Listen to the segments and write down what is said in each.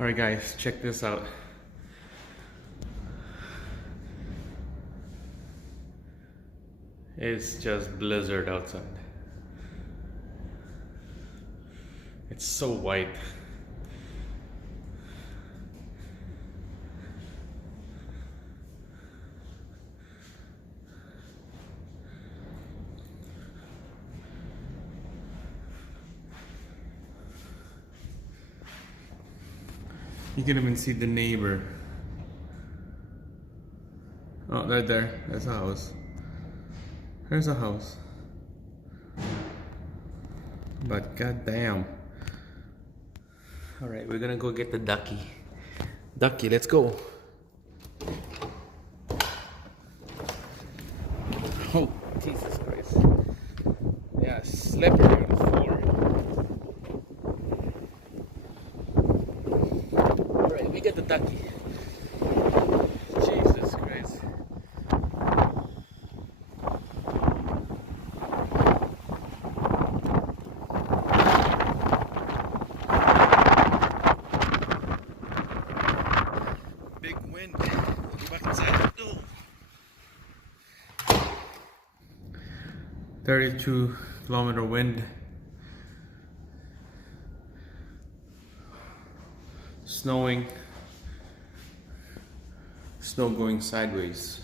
Alright guys, check this out. It's just blizzard outside. It's so white. You can even see the neighbor. Oh, right there. That's a house. There's a house. But goddamn. Alright, we're gonna go get the ducky. Ducky, let's go. Oh, Jesus Christ. Yeah, slippery on the floor. Alright, we get the ducky. Jesus Christ. Big wind. We'll go back inside. No. 32-kilometer wind. Snowing. Snow going sideways.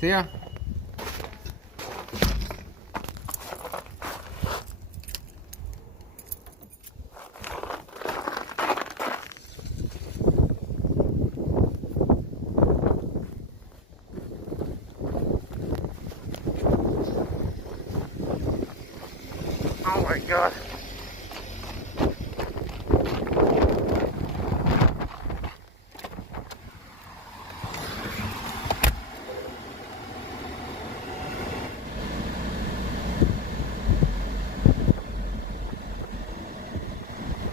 See ya. Oh my God.